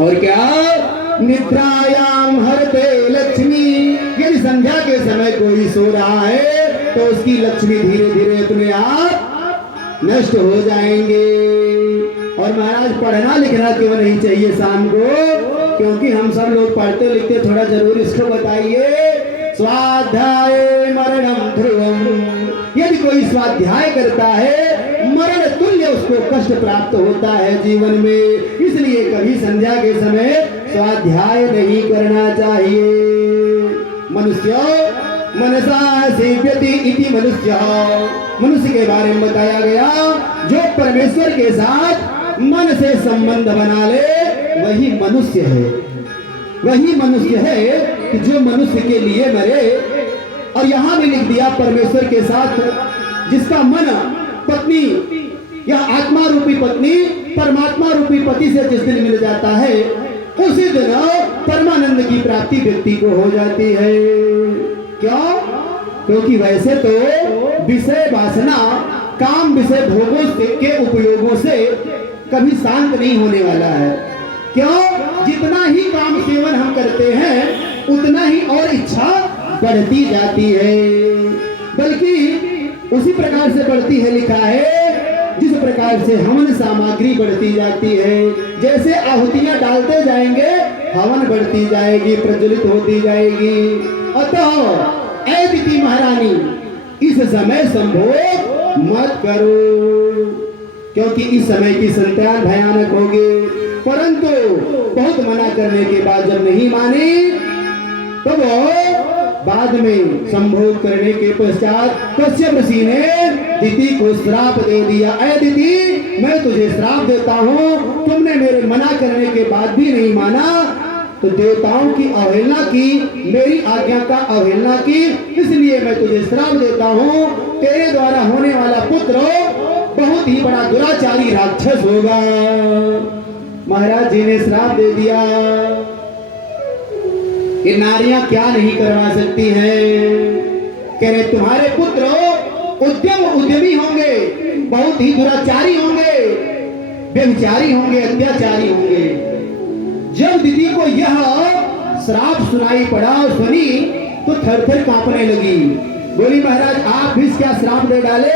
और क्या, निद्रायाम हरते लक्ष्मी, यदि संध्या के समय कोई सो रहा है तो उसकी लक्ष्मी धीरे धीरे अपने आप नष्ट हो जाएंगे। और महाराज पढ़ना लिखना क्यों नहीं चाहिए शाम को? क्योंकि हम सब लोग पढ़ते लिखते, थोड़ा जरूर इसको बताइए। स्वाध्याय मरणम ध्रुवम, यदि कोई स्वाध्याय करता है मरण तुल्य उसको कष्ट प्राप्त होता है जीवन में। इसलिए कभी संध्या के समय स्वाध्याय नहीं करना चाहिए। मनुष्य मनसा सेव्यति इति मनुष्य, मनुष्य के बारे में बताया गया जो परमेश्वर के साथ मन से संबंध बना ले वही मनुष्य है। वही मनुष्य है कि जो मनुष्य के लिए मरे। और यहां भी लिख दिया परमेश्वर के साथ जिसका मन पत्नी या आत्मा रूपी पत्नी परमात्मा रूपी पति से जिस दिन मिल जाता है उसी दिन परमानंद की प्राप्ति व्यक्ति को हो जाती है। क्यों? क्योंकि वैसे तो विषय वासना काम विषय भोगों के उपयोगों से कभी शांत नहीं होने वाला है। क्यों? जितना ही काम सेवन हम करते हैं उतना ही और इच्छा बढ़ती जाती है, बल्कि उसी प्रकार से बढ़ती है। लिखा है जिस प्रकार से हवन सामग्री बढ़ती जाती है, जैसे आहुतियां डालते जाएंगे हवन बढ़ती जाएगी, प्रज्वलित होती जाएगी। अतः ऐ दिति महारानी इस समय संभोग मत करो, क्योंकि इस समय की संतान भयानक होगी। परंतु बहुत मना करने के बाद जब नहीं माने तो वो बाद में संभोग करने के पश्चात कश्यप ऋषि ने दिति को श्राप दे दिया। ऐ दिति, मैं तुझे श्राप देता हूँ, तुमने मेरे मना करने के बाद भी नहीं माना तो देवताओं की अवहेलना की, मेरी आज्ञा का अवहेलना की, इसलिए मैं तुझे श्राप देता हूँ। तेरे द्वारा होने वाला पुत्र बहुत ही बड़ा दुराचारी राक्षस होगा। महाराज जी ने श्राप दे दिया। ये नारियां क्या नहीं करवा सकती हैं। कह रहे तुम्हारे पुत्र उद्यमी होंगे, बहुत ही दुराचारी होंगे, व्यभिचारी होंगे, अत्याचारी होंगे। जब दीदी को यह श्राप सुनाई पड़ा और सुनी तो थर थर कांपने लगी। बोली महाराज आप भी क्या श्राप दे डाले,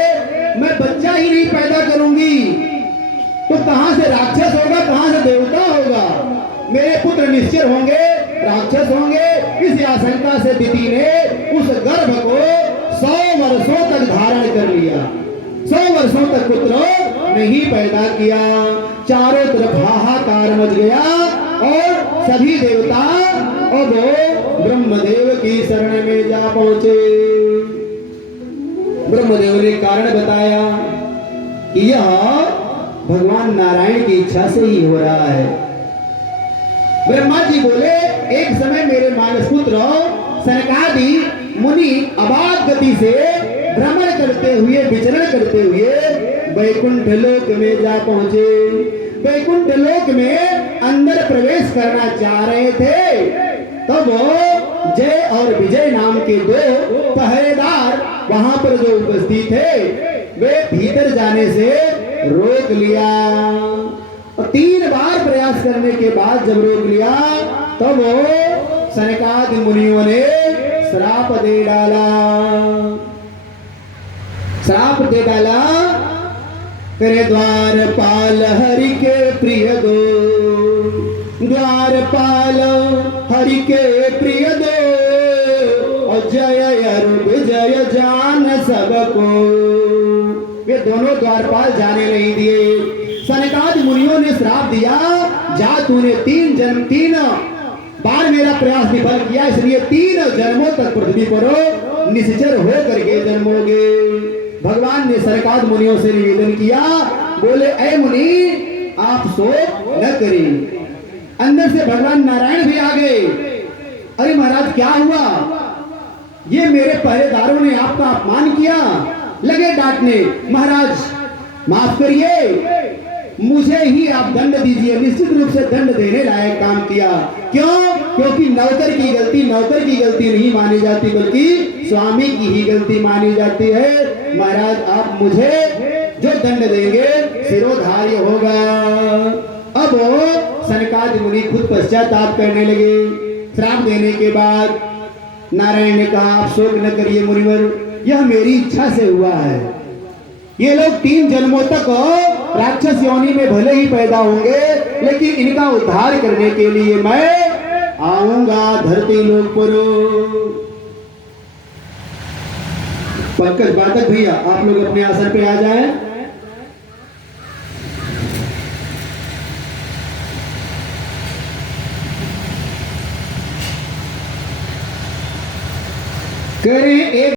मैं बच्चा ही नहीं पैदा करूंगी तो कहां से राक्षस होगा, कहां से देवता होगा। मेरे पुत्र निश्चर होंगे, राक्षस होंगे। इस आशंका से दिति ने उस गर्भ को 100 वर्षों तक धारण कर लिया। 100 वर्षों तक पुत्र नहीं पैदा किया। चारों तरफ हाहाकार मच गया और सभी देवता अब ब्रह्मदेव की शरण में जा पहुंचे। ब्रह्मदेव ने कारण बताया कि यह भगवान नारायण की इच्छा से ही हो रहा है। ब्रह्मा जी बोले एक समय मेरे मानस पुत्र सनकादि मुनि अबाध गति से भ्रमण करते हुए विचरण करते हुए वैकुंठ लोक में जा पहुंचे। वैकुंठ लोक में अंदर प्रवेश करना चाह रहे थे तब जय और विजय नाम के 2 पहरेदार वहां पर जो उपस्थित थे वे भीतर जाने से रोक लिया। और 3 बार प्रयास करने के बाद जब रोक लिया तब सनकादि मुनियों ने श्राप दे डाला। श्राप दे डाला करे द्वारपाल हरि के प्रिय दो, द्वारपाल हरि के प्रिय दो और जय विजय जान सबको। वे दोनों द्वारपाल जाने नहीं दिए। सनकादि मुनियों ने श्राप दिया जा तूने 3 बार मेरा प्रयास विफल किया, इसलिए 3 जन्मों तक पृथ्वी पर निश्चर हो करके जन्मोगे। भगवान ने सनकादि मुनियों से निवेदन किया, बोले ऐ मुनि आप शोक न करें। अंदर से भगवान नारायण भी आ गए। अरे महाराज क्या हुआ, ये मेरे पहरेदारों ने आपका अपमान किया। लगे डांटने, महाराज माफ करिए मुझे ही आप दंड दीजिए। निश्चित रूप से दंड देने लायक काम किया। क्यों? क्योंकि नौकर की गलती नहीं मानी जाती बल्कि स्वामी की ही गलती मानी जाती है। महाराज आप मुझे जो दंड देंगे सिरोधार्य होगा। अब सनकादि मुनि खुद पश्चाताप करने लगे। श्राप देने के बाद नारायण ने कहा, आप शोक न करिए मुनिवर, यह मेरी इच्छा से हुआ है। ये लोग 3 जन्मों तक राक्षस योनि में भले ही पैदा होंगे, लेकिन इनका उद्धार करने के लिए मैं आऊंगा धरती लोक पर। पंकज बातक भैया, आप लोग अपने आसन पे आ जाएं। करें एक